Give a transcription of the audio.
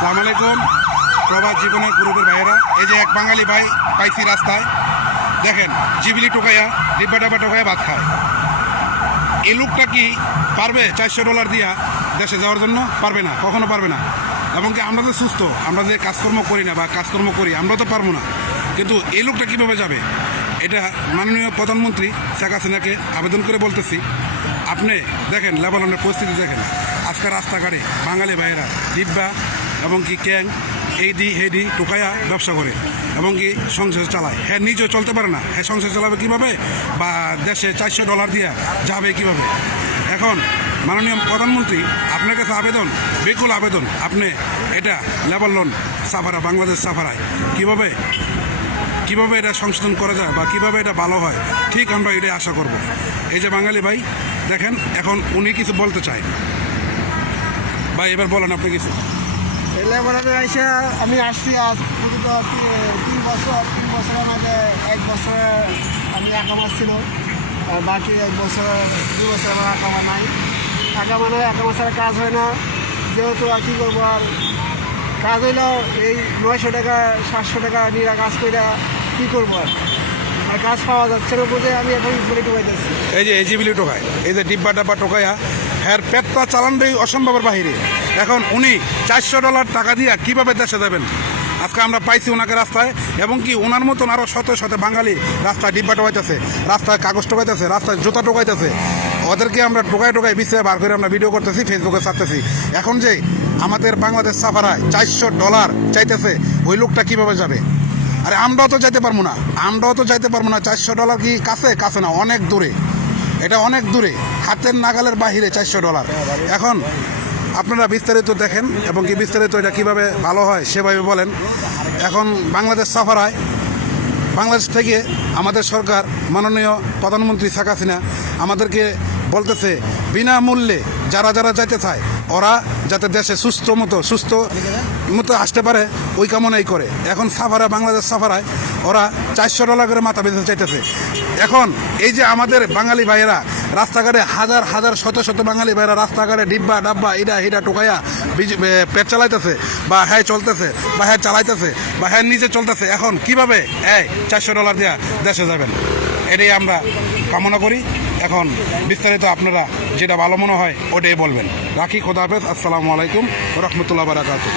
আসসালামু আলাইকুম প্রবাস জীবনের গুরুদের ভাইয়েরা। এই যে এক বাঙালি ভাই পাইছি রাস্তায়, দেখেন জিবিলি টোকাইয়া ডিব্বা ডাব্বা টোকাইয়া ভাত খায়। এই লোকটা কি পারবে $400 দিয়া দেশে যাওয়ার জন্য? পারবে না, কখনো পারবে না। এবং কি আমরা যে সুস্থ, আমরা যে কাজকর্ম করি না বা কাজকর্ম করি, আমরা তো পারবো না। কিন্তু এই লোকটা কীভাবে যাবে? এটা মাননীয় প্রধানমন্ত্রী শেখ হাসিনাকে আবেদন করে বলতেছি, আপনি দেখেন লেবাননের পরিস্থিতি দেখেন। আজকে রাস্তাঘাটে বাঙালি ভাইয়েরা ডিব্বা এবং কি ক্যাং এইডি হেডি টোকাইয়া ব্যবসা করে এবং কি সংসার চালায়। হ্যাঁ, নিজেও চলতে পারে না, হ্যাঁ সংসার চালাবে কীভাবে? বা দেশে $400 দিয়ে যাবে কীভাবে? এখন মাননীয় প্রধানমন্ত্রী আপনার কাছে আবেদন, বিপুল আবেদন, আপনি এটা লেবানন সাফারা, বাংলাদেশ সাফারায় কীভাবে এটা সংশোধন করা যায় বা কীভাবে এটা ভালো হয়, ঠিক আমরা এটাই আশা করব। এই যে বাঙালি ভাই দেখেন, এখন উনি কিছু বলতে চায়। ভাই এবার বলেন আপনি কিছু। লেবাননে এসে আমি আসছি আজ পর্যন্ত 3 বছরের মধ্যে 1 বছরে আমি একামা ছিল, আর বাকি 2 বছর আমার একামা নাই। একামা ছাড়া কাজ হয় না, যেহেতু আর কী করবো। আর কাজ হইলো এই 900 টাকা 700 টাকা নিয়ে কাজ করে কী করবো? আর কাজ পাওয়া যাচ্ছে না বুঝে আমি এখন করে ঢুকাইতেছি। এই যে এজিবিলি টোকায়, এই যে ডিব্বা ডাব্বা টোকাইয়া হ্যার পেটটা চালানটাই অসম্ভবের বাহিরে। এখন উনি $400 টাকা দিয়ে কীভাবে দেশে যাবেন? আজকে আমরা পাইছি ওনাকে রাস্তায়, এবং কি ওনার মতন আরও শত শত বাঙালি রাস্তায় ডিব্বা টোকাইতেছে, রাস্তায় কাগজ টোকাইতেছে, রাস্তায় জুতা টোকাইতেছে। ওদেরকে আমরা টোকাই বিছিয়ে বার করে আমরা ভিডিও করতেছি, ফেসবুকে ছাড়তেছি। এখন যে আমাদের বাংলাদেশ সাফারায় $400 চাইতেছে, ওই লোকটা কীভাবে যাবে? আরে আমরাও তো যাইতে পারবো না, $400 কি কাছে না, অনেক দূরে, এটা অনেক দূরে, হাতের নাগালের বাহিরে $400। এখন আপনারা বিস্তারিত দেখেন এবং কি বিস্তারিত এটা কীভাবে ভালো হয় সেভাবে বলেন। এখন বাংলাদেশ সাফারায় বাংলাদেশ থেকে আমাদের সরকার, মাননীয় প্রধানমন্ত্রী শেখ হাসিনা আমাদেরকে বলতেছে, বিনামূল্যে যারা যাইতে চায় ওরা যাতে দেশে সুস্থ মতো আসতে পারে, ওই কামনাই করে। এখন বাংলাদেশ সাফারায় ওরা $400 করে মাথা বেঁধে চাইতেছে। এখন এই যে আমাদের বাঙালি ভাইয়েরা রাস্তাঘাটে হাজার শত বাঙালি ভাইয়েরা রাস্তাঘাটে ডিব্বা ডাব্বা হিডা টোকাইয়া পেট চালাইতেছে, বা হ্যাঁ চলতেছে, বা হ্যাঁ চালাইতেছে, বা হ্যাঁ নিজে চলতেছে। এখন কিভাবে $400 দিয়া দেশে যাবেন? এটাই আমরা কামনা করি। এখন বিস্তারিত আপনারা যেটা ভালো মনে হয় ওটাই বলবেন। রাখি, খোদা হাফেজ, আসসালামু আলাইকুম রহমতুল্লাহ বারাকাতুহু।